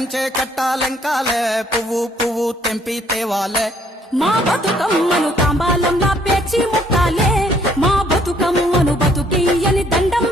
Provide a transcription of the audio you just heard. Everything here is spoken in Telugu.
కంచే కట్టాలెంకాలే పువ్వు పువ్వు తెంపి తేవాలే మా బతుకమ్మను తాంబాలంలా పేర్చి ముట్టాలే మా బతుకమ్మను బతుకియ్యని దండం